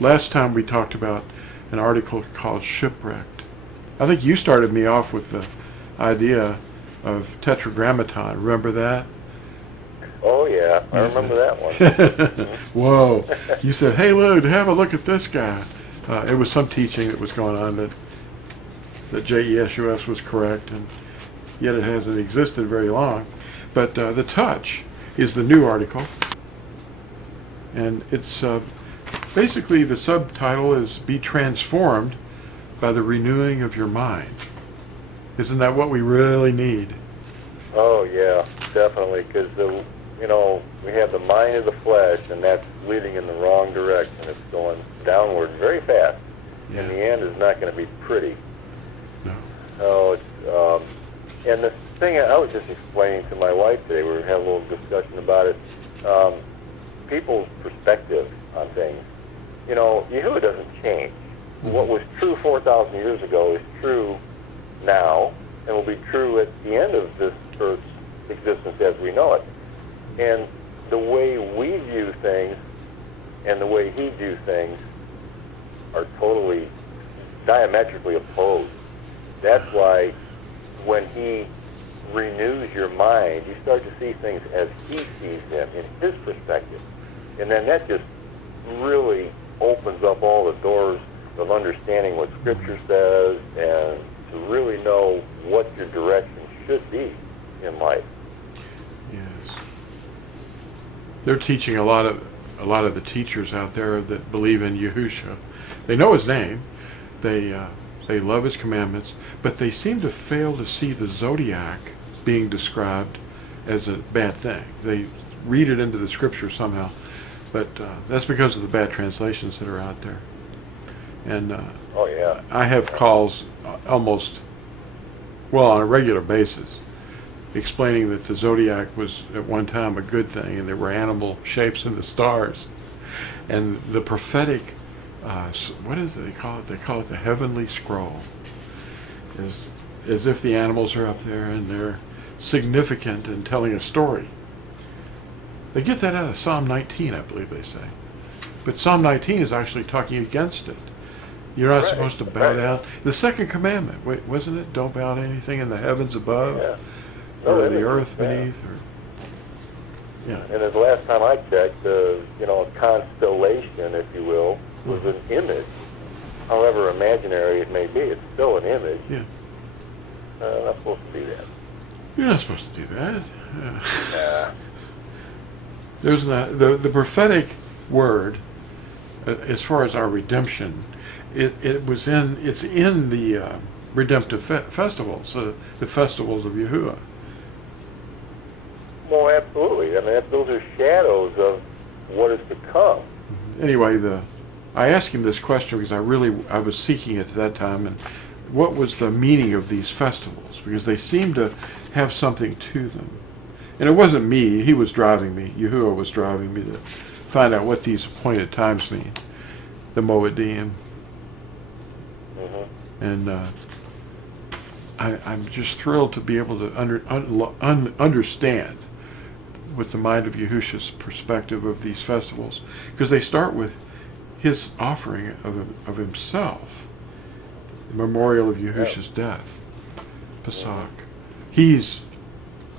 Last time we talked about an article called Shipwrecked. I think you started me off with the idea of tetragrammaton. Remember that? Oh, yeah. I remember that one. Whoa. You said, hey, Lou, have a look at this guy. It was some teaching that was going on that JESUS was correct, and yet it hasn't existed very long. But The Touch is the new article. And it's basically the subtitle is Be Transformed by the Renewing of Your Mind. Isn't that what we really need? Oh, yeah, definitely, because we have the mind of the flesh, and that's leading in the wrong direction. It's going downward very fast. Yeah. In the end, it's not going to be pretty. No. No, it's, and the thing I was just explaining to my wife today, we were having a little discussion about it, people's perspective on things. Yahuwah doesn't change. Mm-hmm. What was true 4,000 years ago is true now, and will be true at the end of this Earth's existence as we know it. And the way we view things and the way he views things are totally diametrically opposed. That's why when he renews your mind, you start to see things as he sees them in his perspective. And then that just really opens up all the doors of understanding what Scripture says and to really know what your direction should be in life. Yes. They're teaching a lot of the teachers out there that believe in Yahusha. They know his name. They love his commandments, but they seem to fail to see the Zodiac being described as a bad thing. They read it into the Scripture somehow, but that's because of the bad translations that are out there. And oh yeah, I have calls almost, on a regular basis, explaining that the Zodiac was at one time a good thing, and there were animal shapes in the stars, and the prophetic. What is it they call it? They call it the heavenly scroll. As if the animals are up there and they're significant in telling a story. They get that out of Psalm 19, I believe they say. But Psalm 19 is actually talking against it. You're not supposed to bow down. The second commandment, wasn't it? Don't bow to anything in the heavens above, or the earth beneath, or. Yeah. And as the last time I checked, a constellation, if you will, was an image. However imaginary it may be, it's still an image. Yeah. Not supposed to do that. You're not supposed to do that. There's the prophetic word, as far as our redemption. It's in the redemptive festivals, the festivals of Yahuwah. Well, absolutely. I mean, those are shadows of what is to come. Anyway, I asked him this question because I was seeking it at that time, and what was the meaning of these festivals? Because they seemed to have something to them. And it wasn't me, he was driving me, Yahuwah was driving me to find out what these appointed times mean, the Moedim. Mm-hmm. And I'm just thrilled to be able to understand with the mind of Yahusha's perspective of these festivals, because they start with his offering of himself, the memorial of Yahusha's death, Pesach. He's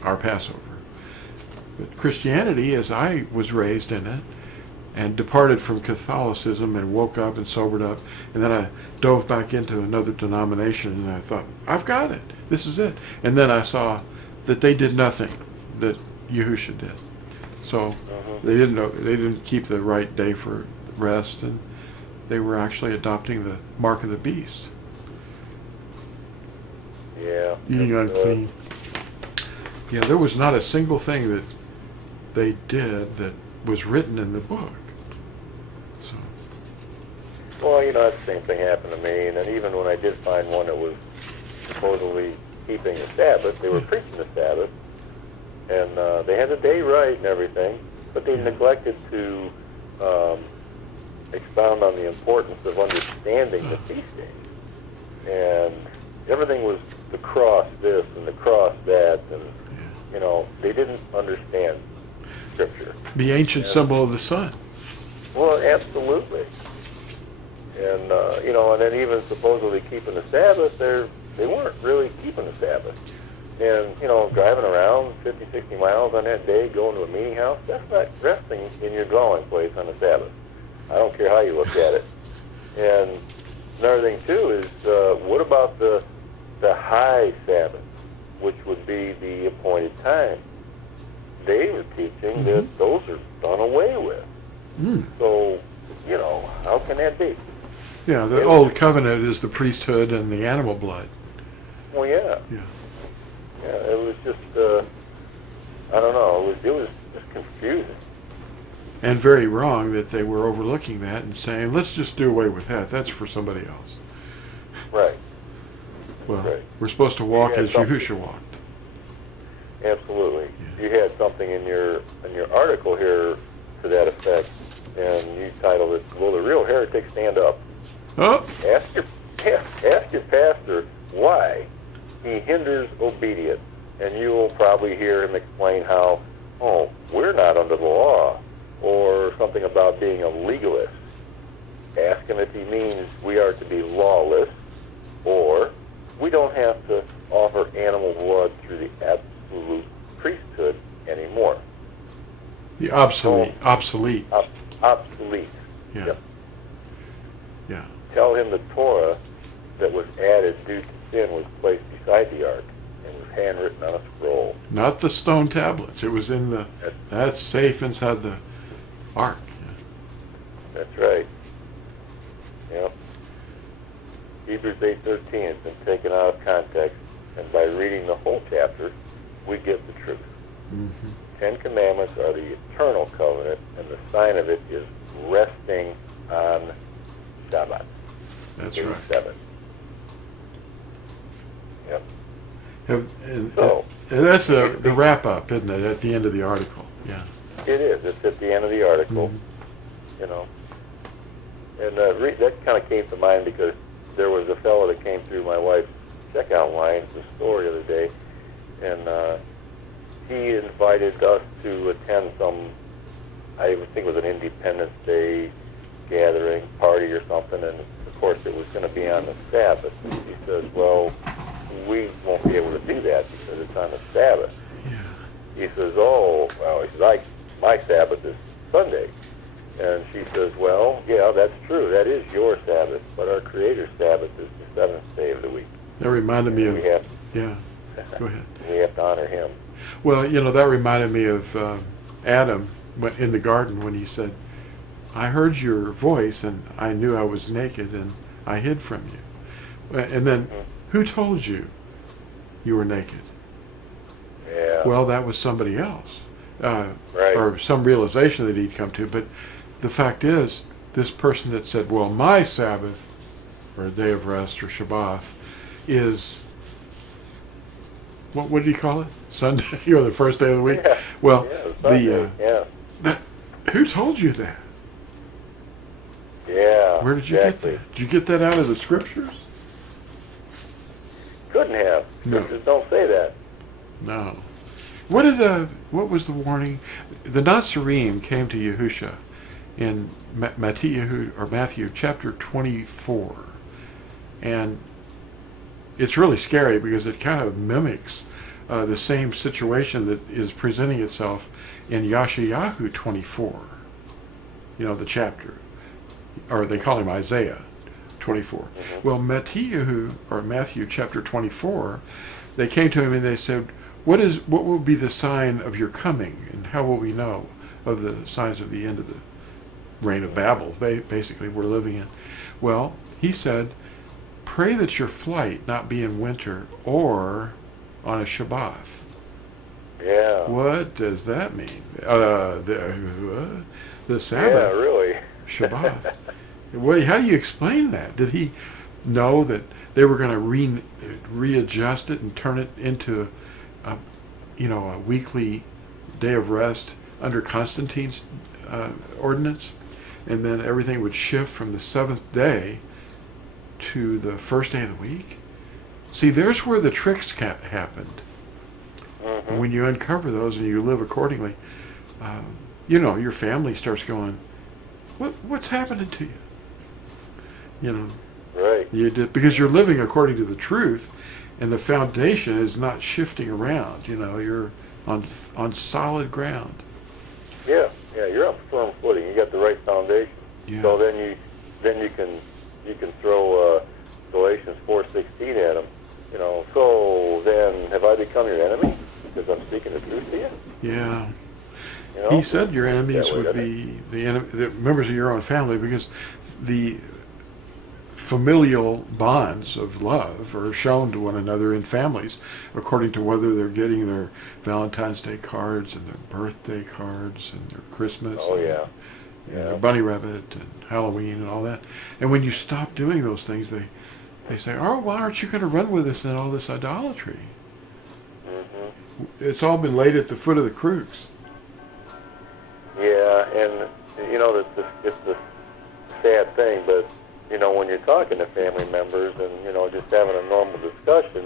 our Passover. But Christianity, as I was raised in it, and departed from Catholicism and woke up and sobered up, and then I dove back into another denomination, and I thought, I've got it. This is it. And then I saw that they did nothing that Yahusha did. So they didn't keep the right day for rest, and they were actually adopting the mark of the beast. Yeah. Eating unclean. Yeah, there was not a single thing that they did that was written in the book. So. Well, that same thing happened to me, and then even when I did find one that was supposedly keeping the Sabbath, they were preaching the Sabbath, and they had the day right and everything, but they neglected to expound on the importance of understanding the feast days. And everything was the cross this and the cross that, and they didn't understand Scripture. The ancient symbol of the sun. Well, absolutely. And, and then even supposedly keeping the Sabbath, they weren't really keeping the Sabbath. And, driving around 50, 60 miles on that day, going to a meeting house, that's not resting in your dwelling place on the Sabbath. I don't care how you look at it. And another thing, too, is what about the high Sabbath, which would be the appointed time? They were teaching that those are done away with. So, how can that be? Yeah, the old covenant is the priesthood and the animal blood. Well, yeah. Yeah. Yeah, it was just, I don't know, it was just confusing. And very wrong that they were overlooking that and saying, let's just do away with that. That's for somebody else. Right. Well, Right. we're supposed to walk Yeah, as Yahusha walked. Absolutely. Yeah. You had something in your article here to that effect, and you titled it, "Will the Real Heretic Stand Up?" Oh, Ask your pastor why he hinders obedience, and you will probably hear him explain how, we're not under the law, or something about being a legalist. Ask him if he means we are to be lawless, or we don't have to offer animal blood through the absolute priesthood anymore. the obsolete. Obsolete. Yeah. Yep. Yeah. Tell him the Torah that was added due to sin was placed beside the ark and was handwritten on a scroll. Not the stone tablets. It was in that's safe inside the ark. That's right. Yep. Hebrews 8:13 has been taken out of context, and by reading the whole chapter, we get the truth. Mm-hmm. 10 Commandments are the eternal covenant, and the sign of it is resting on Sabbath. That's Day right. 7. Yep. And So, that's the wrap up, isn't it, at the end of the article? Yeah. it is. It's at the end of the article, And that kind of came to mind because there was a fellow that came through my wife's checkout line, the store the other day, and he invited us to attend some, I think it was an Independence Day gathering, party or something, and of course it was going to be on the Sabbath. And he says, well, we won't be able to do that because it's on the Sabbath. Yeah. He says, he says, my Sabbath is Sunday. And she says, well, yeah, that's true. That is your Sabbath, but our Creator's Sabbath is the seventh day of the week. That reminded me of. Yeah. Go ahead. We have to honor him. Well, that reminded me of Adam in the garden when he said, I heard your voice and I knew I was naked and I hid from you. And then, who told you you were naked? Yeah. Well, that was somebody else. Right. Or some realization that he'd come to. But the fact is, this person that said, well, my Sabbath, or a day of rest, or Shabbat, is, what did he call it? Sunday, or the first day of the week? Yeah. Well, Sunday. Who told you that? Yeah. Where did you get that? Did you get that out of the scriptures? Couldn't have. No. Scriptures don't say that. No. What was the warning? The Natsarim came to Yahusha in Matthew chapter 24, and it's really scary because it kind of mimics the same situation that is presenting itself in Yeshayahu 24. The chapter, or they call him Isaiah 24. Mm-hmm. Well, Matthew chapter 24, they came to him and they said, what will be the sign of your coming, and how will we know of the signs of the end of the reign of Babel, basically, we're living in? Well, he said, pray that your flight not be in winter or on a Shabbat. Yeah. What does that mean? The Sabbath. Yeah, really. Shabbat. How do you explain that? Did he know that they were going to readjust it and turn it into a weekly day of rest under Constantine's ordinance, and then everything would shift from the seventh day to the first day of the week? See, there's where the tricks happened. Mm-hmm. When you uncover those and you live accordingly, your family starts going, what's happening to you? You know, Right. you did because you're living according to the truth, and the foundation is not shifting around. You know, you're on solid ground. Yeah. Yeah. You're on firm footing. You got the right foundation. Yeah. So then you can throw Galatians 4:16 at them. You know. So then, have I become your enemy because I'm speaking the truth to you? Yeah. You know? He said your enemies That way, would doesn't be the members of your own family, because the familial bonds of love are shown to one another in families according to whether they're getting their Valentine's Day cards and their birthday cards and their Christmas Oh, and, yeah. and Yeah. their bunny rabbit and Halloween and all that. And when you stop doing those things, they say, oh, why aren't you going to run with us in all this idolatry? Mm-hmm. It's all been laid at the foot of the crux. Yeah, and you know, it's the sad thing, but you know, when you're talking to family members and you know, just having a normal discussion,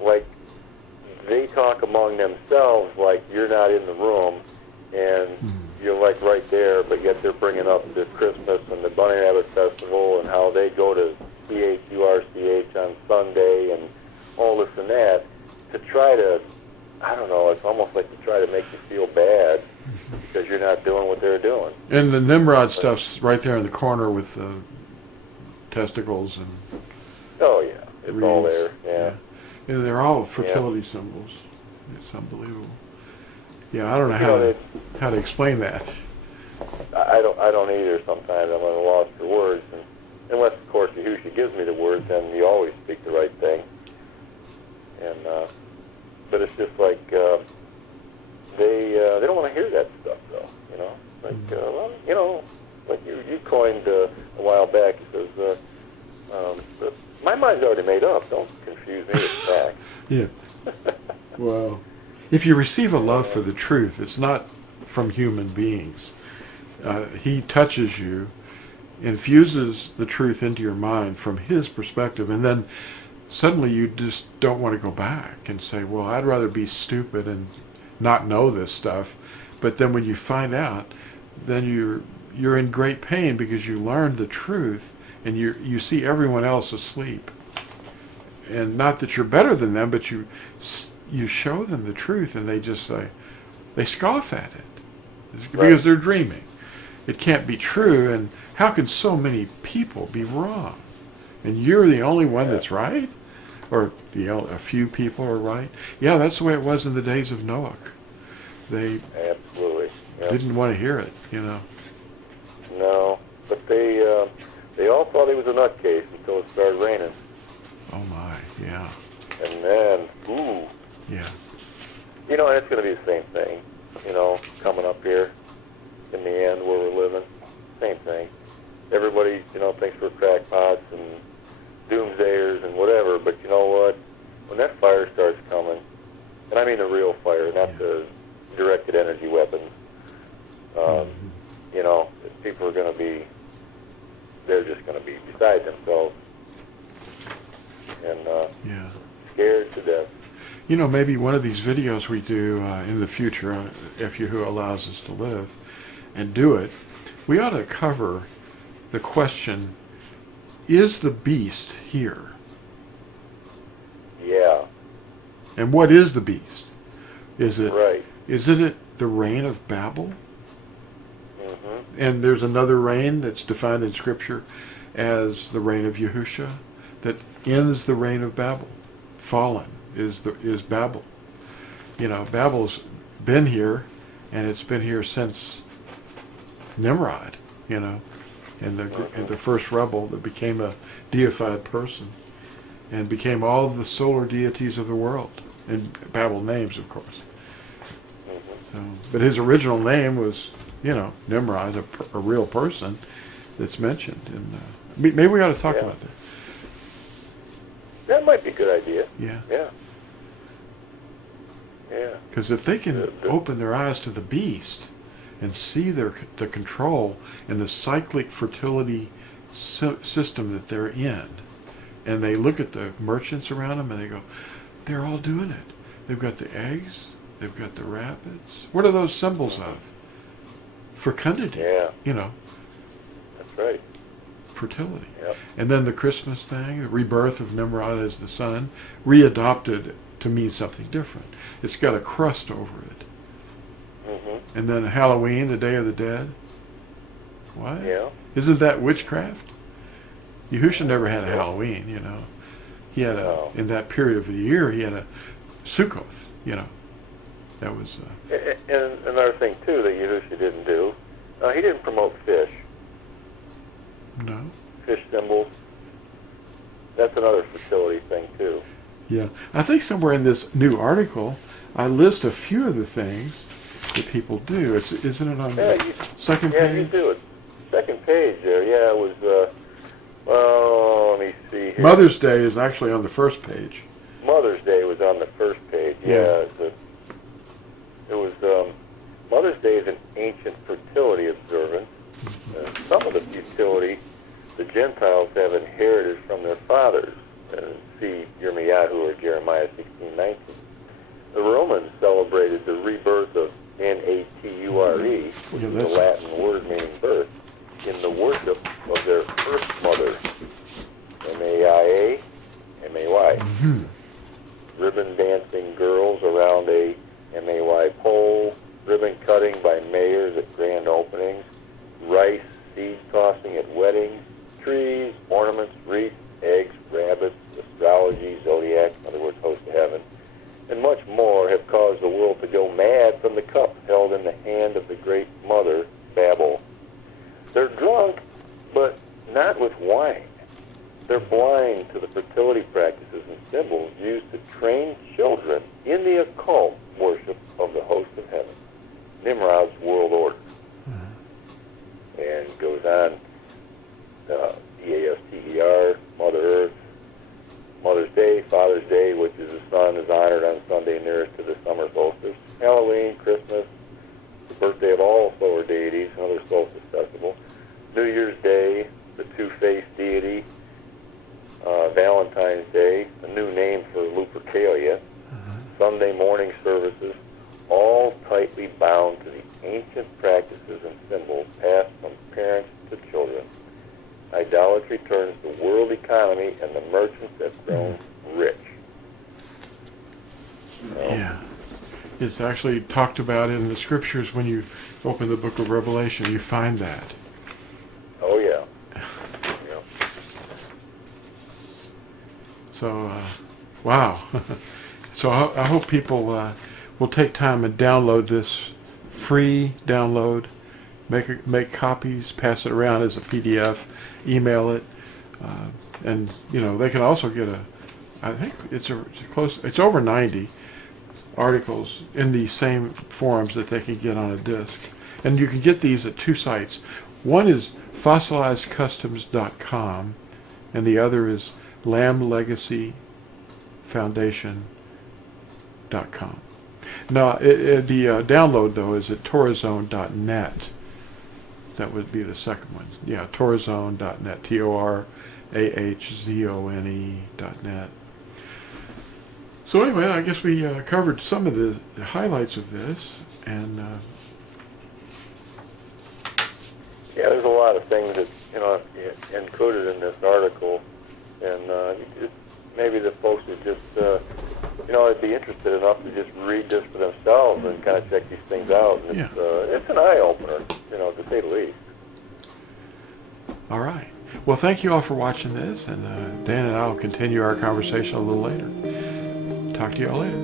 like they talk among themselves, like you're not in the room, and you're like right there, but yet they're bringing up the Christmas and the Bunny Rabbit Festival and how they go to CHURCH on Sunday and all this and that to try to, I don't know, it's almost like to try to make you feel bad because you're not doing what they're doing. And the Nimrod stuff's right there in the corner with the testicles and Oh, yeah, it's wreaths. all there, yeah. And they're all fertility symbols. It's unbelievable. Yeah, I don't know You know, how to explain that. I don't either sometimes. I'm at a loss for words. And unless, of course, Yahusha gives me the words, then you always speak the right thing. And but it's just like they don't want to hear that stuff, though. You know, like well, you know, like you coined a while back. It says, "My mind's already made up. Don't confuse me with facts." Yeah. Wow. If you receive a love for the truth, it's not from human beings. He touches you, infuses the truth into your mind from his perspective, and then suddenly you just don't want to go back and say, well, I'd rather be stupid and not know this stuff. But then when you find out, then you're in great pain because you learned the truth and you see everyone else asleep. And not that you're better than them, but you show them the truth and they just say, they scoff at it because they're dreaming. It can't be true, and how can so many people be wrong? And you're the only one that's right? Or a few people are right? Yeah, that's the way it was in the days of Noah. They Absolutely. Yep. didn't want to hear it, you know. No, but they all thought he was a nutcase until it started raining. Oh my, yeah. And then, ooh. Yeah. You know, and it's going to be the same thing, you know, coming up here in the end where we're living. Same thing. Everybody, you know, thinks we're crackpots and doomsayers and whatever, but you know what? When that fire starts coming, and I mean the real fire, not the directed energy weapons, you know, people are going to be, they're just going to be beside themselves and scared to death. You know, maybe one of these videos we do in the future, if Yahuwah allows us to live and do it, we ought to cover the question, is the beast here? Yeah. And what is the beast? Isn't Right. it the reign of Babel? Mm-hmm. And there's another reign that's defined in Scripture as the reign of Yahusha that ends the reign of Babel. Fallen is Babel. You know, Babel's been here, and it's been here since Nimrod, you know, and the first rebel that became a deified person and became all the solar deities of the world, and Babel names, of course. So, but his original name was, you know, Nimrod, a real person that's mentioned. And maybe we ought to talk about that. That might be a good idea. Yeah. Yeah. Yeah. Because if they can open their eyes to the beast and see the control and the cyclic fertility system that they're in, and they look at the merchants around them and they go, they're all doing it. They've got the eggs, they've got the rabbits. What are those symbols of? Fecundity. Yeah. You know. That's right. fertility. Yep. And then the Christmas thing, the rebirth of Nimrod as the sun, readopted to mean something different. It's got a crust over it. Mm-hmm. And then Halloween, the Day of the Dead. What? Yeah. Isn't that witchcraft? Yahusha never had a Halloween, you know. He had No. in that period of the year, he had a Sukkoth, you know. That was... And another thing, too, that Yahusha didn't do, he didn't promote fish. No? Fish symbols. That's another fertility thing, too. Yeah. I think somewhere in this new article, I list a few of the things that people do. Isn't it on the second page? Yeah, you do it. Second page there, yeah, it was, let me see here. Mother's Day is actually on the first page. Mother's Day was on the first page, yeah. Mother's Day is an ancient fertility observance. Some of the fertility the Gentiles have inherited from their fathers. See Yirmiyahu or Jeremiah 16:19. The Romans celebrated the rebirth of Nature, the Latin word meaning birth, in the worship of their first mother, Maia, M-A-Y. Mm-hmm. Ribbon dancing girls around a MAY pole, ribbon cutting by mayors at grand openings, rice, seed tossing at weddings, trees, ornaments, wreaths, eggs, rabbits, astrology, Zodiac, in other words, host of heaven, and much more have caused the world to go mad from the cup held in the hand of the great mother, Babel. They're drunk, but not with wine. They're blind to the fertility practices and symbols used to train children in the occult worship of the host of heaven, Nimrod's world order. Mm-hmm. And goes on, EASTER, Mother Earth, Mother's Day, Father's Day, which is the sun, is honored on Sunday nearest to the summer solstice, Halloween, Christmas, the birthday of all solar deities, another solstice festival, New Year's Day, the two-faced deity, Valentine's Day, a new name for Lupercalia, Sunday morning services, all tightly bound to the ancient practices and symbols passed from parents to children. Idolatry turns the world economy and the merchants have grown rich. Yeah. It's actually talked about in the scriptures. When you open the book of Revelation, you find that. Oh, yeah. So, wow. So I hope people will take time and download this free download, make copies, pass it around as a PDF, email it, and you know they can also get I think it's over 90 articles in the same forums that they can get on a disc, and you can get these at two sites. One is fossilizedcustoms.com, and the other is lamblegacyfoundation.com. Now, the download, though, is at torazone.net. That would be the second one. Yeah, torazone.net, TORAHZONE.net. So anyway, I guess we covered some of the highlights of this, and yeah, there's a lot of things that included in this article, and maybe the folks would just I'd be interested enough to just read this for themselves and kind of check these things out. And it's an eye opener, to say the least. All right. Well, thank you all for watching this, and Dan and I will continue our conversation a little later. Talk to you all later.